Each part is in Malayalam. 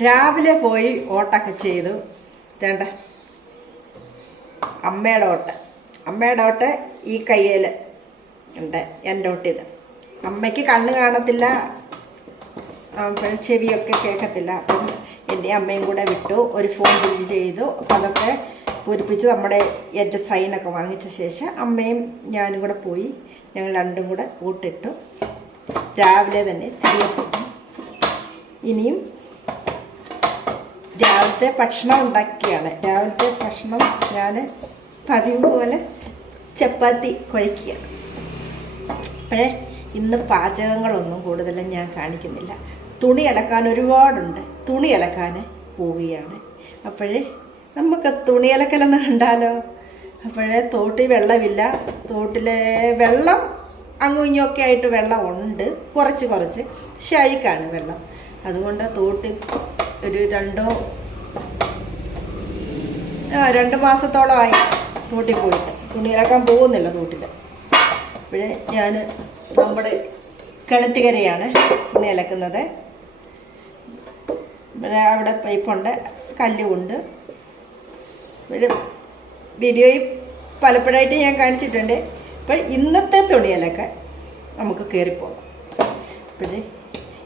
രാവിലെ പോയി ഓട്ടൊക്കെ ചെയ്തു. വേണ്ട അമ്മയുടെ ഓട്ട് ഈ കയ്യിൽ ഉണ്ട്. എൻ്റെ ഓട്ടിത് അമ്മയ്ക്ക് കണ്ണ് കാണത്തില്ല, ചെവിയൊക്കെ കേൾക്കത്തില്ല. അപ്പം എൻ്റെ അമ്മയും കൂടെ വിട്ടു, ഒരു ഫോൺ ബില്ല് ചെയ്തു. അപ്പം അതൊക്കെ പൂരിപ്പിച്ച് എൻ്റെ സൈനൊക്കെ വാങ്ങിച്ച ശേഷം അമ്മയും ഞാനും കൂടെ പോയി. ഞങ്ങൾ രണ്ടും കൂടെ ഊട്ടിട്ടു. രാവിലെ തന്നെ തിരികെ പോയി. ഇനിയും രാവിലത്തെ ഭക്ഷണം ഉണ്ടാക്കിയാണ്. രാവിലത്തെ ഭക്ഷണം ഞാൻ പതിവ് പോലെ ചപ്പാത്തി കുഴയ്ക്കുക. അപ്പോഴേ ഇന്ന് പാചകങ്ങളൊന്നും കൂടുതലും ഞാൻ കാണിക്കുന്നില്ല. തുണി അലക്കാൻ ഒരുപാടുണ്ട്. തുണി അലക്കാൻ പോവുകയാണ്. അപ്പോഴേ നമുക്ക് തുണി അലക്കലൊന്ന് കണ്ടാലോ. അപ്പോഴേ തോട്ടിൽ വെള്ളമില്ല. തോട്ടിലെ വെള്ളം അങ്ങും ഇങ്ങൊക്കെ ആയിട്ട് വെള്ളം ഉണ്ട്, കുറച്ച് പക്ഷെ അഴുക്കാണ് വെള്ളം. അതുകൊണ്ട് തോട്ടിൽ ഒരു 2 മാസത്തോളമായി തോട്ടിൽ പോയിട്ട്. തുണി അലക്കാൻ പോകുന്നില്ല തോട്ടിൽ. അപ്പോഴേ ഞാൻ നമ്മുടെ കിണറ്റുകരയാണ് തുണി അലക്കുന്നത്. അവിടെ പൈപ്പുണ്ട്, കല്ലുമുണ്ട്. ഒരു വീഡിയോയിൽ പലപ്പോഴായിട്ട് ഞാൻ കാണിച്ചിട്ടുണ്ട്. അപ്പോൾ ഇന്നത്തെ തുണിയലൊക്കെ നമുക്ക് കയറിപ്പോകാം. അപ്പോഴേ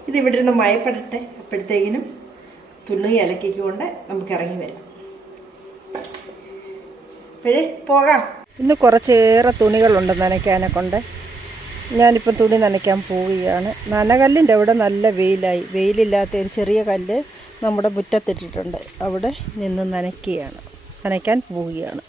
ഇതിവിടെ നിന്ന് മയപ്പെടട്ടെ. അപ്പോഴത്തേക്കിനും തുണി അലക്കിക്കൊണ്ട് നമുക്ക് ഇറങ്ങി വരാം. അപ്പോഴേ പോകാം. ഇന്ന് കുറച്ചേറെ തുണികളുണ്ട് നനയ്ക്കാനെ കൊണ്ട്. ഞാനിപ്പം തുണി നനയ്ക്കാൻ പോവുകയാണ്. നനകല്ലിൻ്റെ അവിടെ നല്ല വെയിലായി. വെയിലില്ലാത്ത ഒരു ചെറിയ കല്ല് നമ്മുടെ മുറ്റത്തിട്ടിട്ടുണ്ട്. അവിടെ നിന്ന് നനയ്ക്കാൻ പോവുകയാണ്.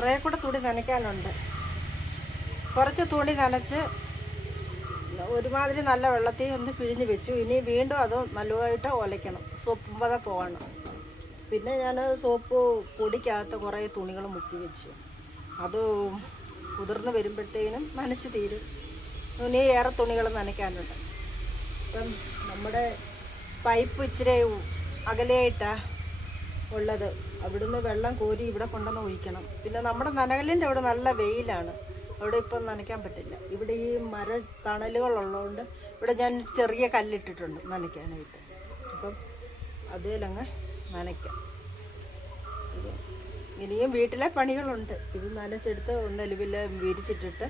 കുറേ കൂടെ തുണി നനയ്ക്കാനുണ്ട്. കുറച്ച് തുണി നനച്ച് ഒരുമാതിരി നല്ല വെള്ളത്തിൽ ഒന്ന് പിഴിഞ്ഞ് വെച്ചു. ഇനി വീണ്ടും അത് നല്ലതായിട്ട് ഒലയ്ക്കണം, സോപ്പും പത പോകണം. പിന്നെ ഞാൻ സോപ്പ് പൊടിക്കകത്ത് കുറേ തുണികൾ മുക്കി വെച്ചു. അത് കുതിർന്ന് വരുമ്പോഴത്തേനും നനച്ച് തീരും. ഇനി ഏറെ തുണികൾ നനയ്ക്കാനുണ്ട്. ഇപ്പം നമ്മുടെ പൈപ്പ് ഇച്ചിരി അകലെയായിട്ടാണ് ഉള്ളത്. അവിടുന്ന് വെള്ളം കോരി ഇവിടെ കൊണ്ടുവന്ന് ഒഴിക്കണം. പിന്നെ നമ്മുടെ നനകലിൻ്റെ അവിടെ നല്ല വെയിലാണ്, അവിടെ ഇപ്പം നനയ്ക്കാൻ പറ്റില്ല. ഇവിടെ ഈ മര തണലുകളുള്ളതുകൊണ്ട് ഇവിടെ ഞാൻ ചെറിയ കല്ലിട്ടിട്ടുണ്ട് നനയ്ക്കാനായിട്ട്. അപ്പം അതിലങ്ങ് നനയ്ക്കാം. ഇനിയും വീട്ടിലെ പണികളുണ്ട്. ഇത് നനച്ചെടുത്ത് ഒന്നലുവിൽ വിരിച്ചിട്ടിട്ട്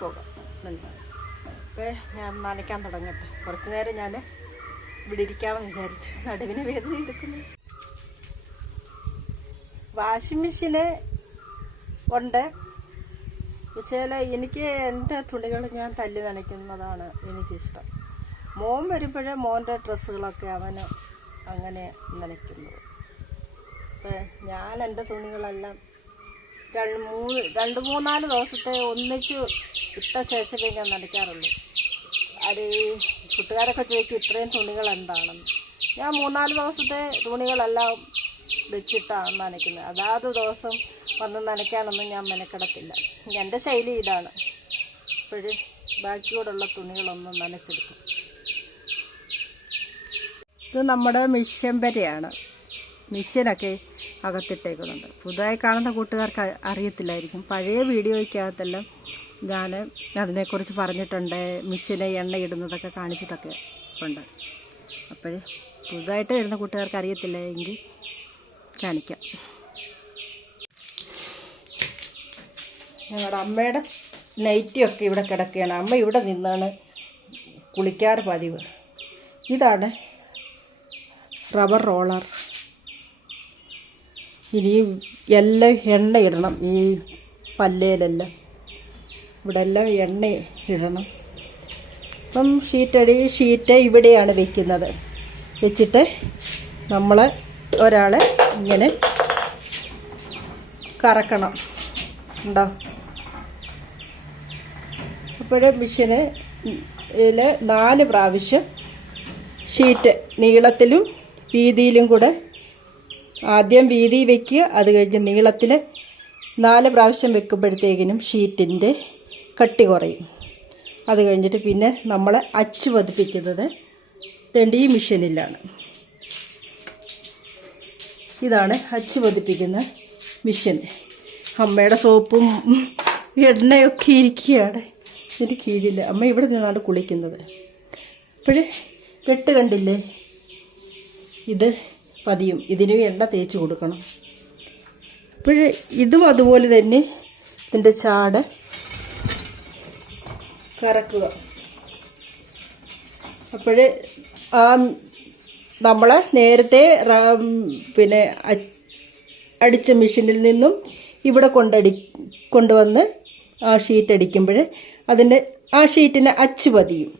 പോകാം. അപ്പോൾ ഞാൻ നനയ്ക്കാൻ തുടങ്ങട്ടെ. കുറച്ച് നേരം ഞാൻ ഇവിടെ ഇരിക്കാമെന്ന് വിചാരിച്ചു, നടുവിന് വേദന എടുക്കുന്നു. വാഷിംഗ് മെഷീന് ഉണ്ട്, പക്ഷേ എനിക്ക് എൻ്റെ തുണികൾ ഞാൻ തല്ലി നനയ്ക്കുന്നതാണ് എനിക്കിഷ്ടം. മോൻ വരുമ്പോഴേ മോൻ്റെ ഡ്രസ്സുകളൊക്കെ അവന് അങ്ങനെ നനയ്ക്കുന്നത്. അപ്പോൾ ഞാൻ എൻ്റെ തുണികളെല്ലാം 2-3-4 ദിവസത്തെ ഒന്നിച്ച് ഇട്ട ശേഷമേ ഞാൻ നനയ്ക്കാറുള്ളൂ. അത് കൂട്ടുകാരൊക്കെ ചോദിക്കും ഇത്രയും തുണികൾ എന്താണെന്ന്. ഞാൻ 3-4 ദിവസത്തെ തുണികളെല്ലാം വെച്ചിട്ടാണ് നനയ്ക്കുന്നത്. അതാത് ദിവസം വന്ന് നനയ്ക്കാനൊന്നും ഞാൻ മെനക്കെടത്തില്ല. എൻ്റെ ശൈലി ഇതാണ്. ഇപ്പോഴും ബാക്കിയോടുള്ള തുണികളൊന്നും നനച്ചെടുക്കും. ഇത് നമ്മുടെ മിഷ്യൻ വരെയാണ്. മിഷ്യനൊക്കെ അകത്തിട്ടേക്കുന്നുണ്ട്. പുതുതായി കാണുന്ന കൂട്ടുകാർക്ക് അറിയത്തില്ലായിരിക്കും. പഴയ വീഡിയോയ്ക്കകത്തെല്ലാം ഞാൻ അതിനെക്കുറിച്ച് പറഞ്ഞിട്ടുണ്ട്. മിഷ്യനെ എണ്ണയിടുന്നതൊക്കെ കാണിച്ചിട്ടൊക്കെ ഉണ്ട്. അപ്പോൾ പുതുതായിട്ട് വരുന്ന കൂട്ടുകാർക്ക് അറിയത്തില്ല എങ്കിൽ കാണിക്കാം. ഞങ്ങളുടെ അമ്മയുടെ നൈറ്റിയൊക്കെ ഇവിടെ കിടക്കുകയാണ്. അമ്മ ഇവിടെ നിന്നാണ് കുളിക്കാറ് പതിവ്. ഇതാണ് റബ്ബർ റോളർ. ഇനിയും എല്ലാം എണ്ണ ഇടണം. ഈ പല്ലേലെല്ലാം ഇവിടെ എല്ലാം എണ്ണ ഇടണം. അപ്പം ഷീറ്റ് ഇവിടെയാണ് വെക്കുന്നത്. വെച്ചിട്ട് നമ്മൾ ഒരാളെ ഇങ്ങനെ കറക്കണം. ഉണ്ടോ? അപ്പോഴേ മിഷ്യന് 4 പ്രാവശ്യം ഷീറ്റ് നീളത്തിലും വീതിയിലും കൂടെ, ആദ്യം വീതി വയ്ക്കുക, അത് കഴിഞ്ഞ് നീളത്തിൽ 4 പ്രാവശ്യം വെക്കുമ്പോഴത്തേക്കിനും ഷീറ്റിൻ്റെ കട്ടി കുറയും. അത് കഴിഞ്ഞിട്ട് പിന്നെ നമ്മൾ അച്ച് പതിപ്പിക്കുന്നത് ഈ മിഷ്യനിലാണ്. ഇതാണ് അച്ച് പതിപ്പിക്കുന്ന മിഷ്യൻ. അമ്മയുടെ സോപ്പും എണ്ണയൊക്കെ ഇരിക്കുകയാണ് ഇതിൻ്റെ കീഴിൽ. അമ്മ ഇവിടെ നിന്നാണ് കുളിക്കുന്നത്. അപ്പോഴേ വെട്ട് കണ്ടില്ലേ, ഇത് പതിയും. ഇതിനും എണ്ണ തേച്ച് കൊടുക്കണം. അപ്പോഴേ ഇതും അതുപോലെ തന്നെ ഇതിൻ്റെ ചാട് കറക്കുക. അപ്പോഴേ നമ്മൾ നേരത്തെ പിന്നെ അടിച്ച മെഷീനിൽ നിന്നും ഇവിടെ കൊണ്ടുവന്ന് ആ ഷീറ്റ് അടിക്കുമ്പോൾ അതിൻ്റെ ആ ഷീറ്റിന് അച്ച് പതിയും.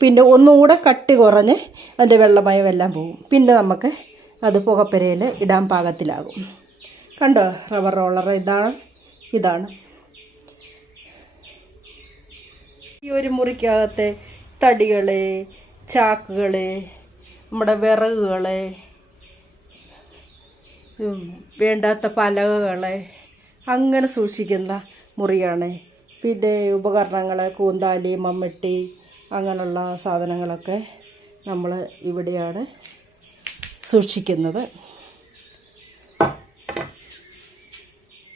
പിന്നെ ഒന്നുകൂടെ കട്ടി കുറഞ്ഞ് അതിൻ്റെ വെള്ളമയമെല്ലാം പോകും. പിന്നെ നമുക്ക് അത് പുകപ്പരയിൽ ഇടാൻ പാകത്തിലാകും. കണ്ടോ റബ്ബർ റോളർ ഇതാണ്. ഈ ഒരു മുറിക്കകത്തെ തടികൾ, ചാക്കുകൾ, നമ്മുടെ വിറകുകൾ, വേണ്ടാത്ത പലകകൾ അങ്ങനെ സൂക്ഷിക്കുന്ന മുറിയാണ്. പിന്നെ ഉപകരണങ്ങൾ, കൂന്താലി, മമ്മട്ടി അങ്ങനെയുള്ള സാധനങ്ങളൊക്കെ നമ്മൾ ഇവിടെയാണ് സൂക്ഷിക്കുന്നത്.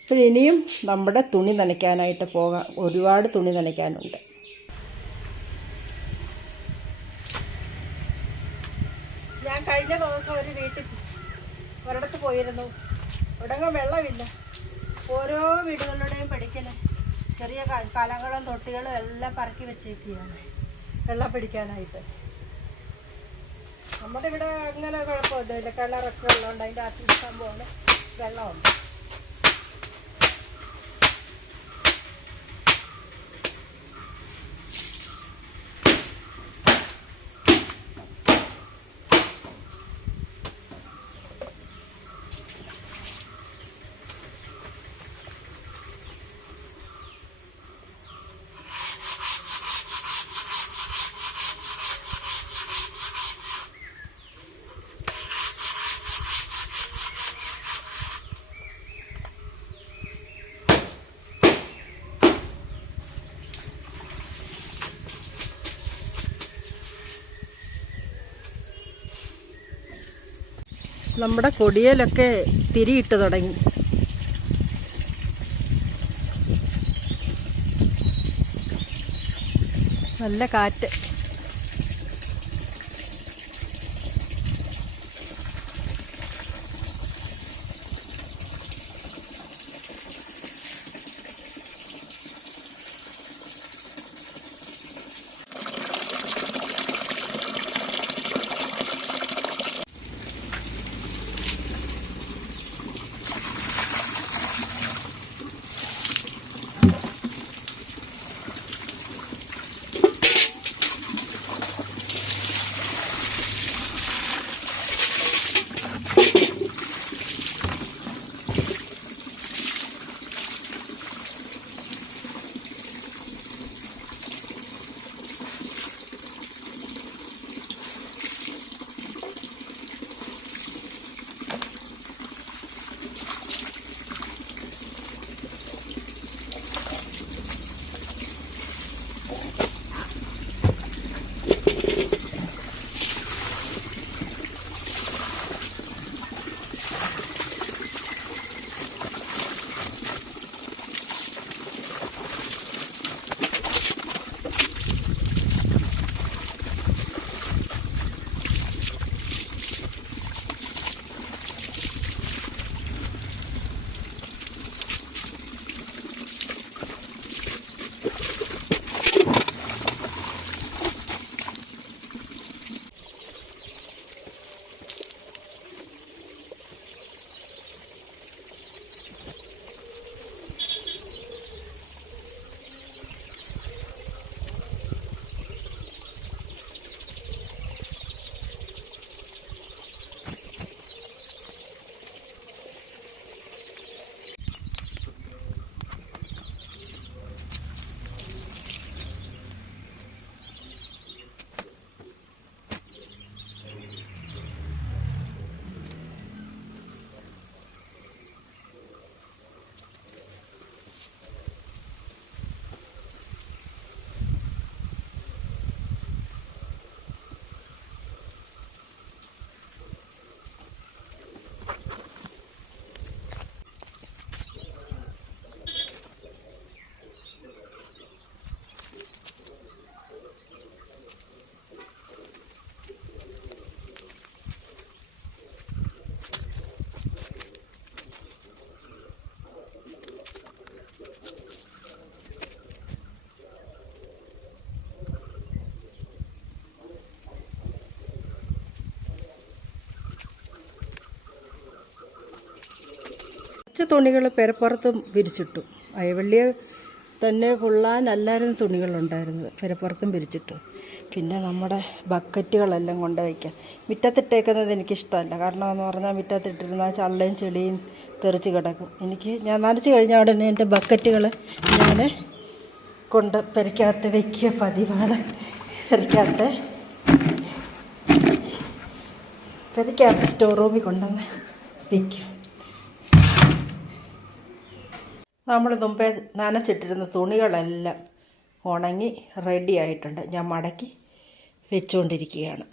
അപ്പോൾ ഇനിയും നമ്മുടെ തുണി നനയ്ക്കാനായിട്ട് പോകാം. ഒരുപാട് തുണി നനയ്ക്കാനുണ്ട്. ഞാൻ കഴിഞ്ഞ ദിവസം ഒരു വീട്ടിൽ ഒരിടത്ത് പോയിരുന്നു. ഇവിടെങ്ങും വെള്ളമില്ല. ഓരോ വീടുകളുടെയും പഠിക്കല് ചെറിയ കലങ്ങളും തൊട്ടികളും എല്ലാം പറക്കി വെച്ചേക്കുകയാണ് വെള്ളം പിടിക്കാനായിട്ട്. നമ്മുടെ ഇവിടെ അങ്ങനെ കുഴപ്പമൊന്നുമില്ല. കിണറൊക്കെ ഉള്ളതുകൊണ്ട് അതിൻ്റെ അകത്ത് സംഭവമാണ് വെള്ളമുണ്ട്. നമ്മുടെ കൊടിയേലൊക്കെ തിരിയിട്ട് തുടങ്ങി. നല്ല കാറ്റ്. തുണികൾ പെരപ്പുറത്തും വിരിച്ചിട്ടു. അയവള്ളിയെ തന്നെ കൊള്ളാനല്ലായിരുന്നു തുണികളുണ്ടായിരുന്നത്, പെരപ്പുറത്തും വിരിച്ചിട്ടു. പിന്നെ നമ്മുടെ ബക്കറ്റുകളെല്ലാം കൊണ്ട് വയ്ക്കാം. മുറ്റത്തിട്ടേക്കുന്നത് എനിക്കിഷ്ടമല്ല. കാരണം എന്ന് പറഞ്ഞാൽ മുറ്റത്തിട്ടിരുന്നാൽ ചള്ളയും ചെളിയും തെറിച്ച് കിടക്കും. ഞാൻ നനച്ച് കഴിഞ്ഞാൽ ഉടനെ എൻ്റെ ബക്കറ്റുകൾ ഞാൻ കൊണ്ട് പെരയ്ക്കകത്ത് വയ്ക്കുക പതിവാണ്. പെരയ്ക്കകത്ത് സ്റ്റോർ റൂമിൽ കൊണ്ടുവന്ന് വയ്ക്കും. നമ്മൾ മുമ്പേ നനച്ചിട്ടിരുന്ന തുണികളെല്ലാം ഉണങ്ങി റെഡി ആയിട്ടുണ്ട്. ഞാൻ മടക്കി വെച്ചുകൊണ്ടിരിക്കുകയാണ്.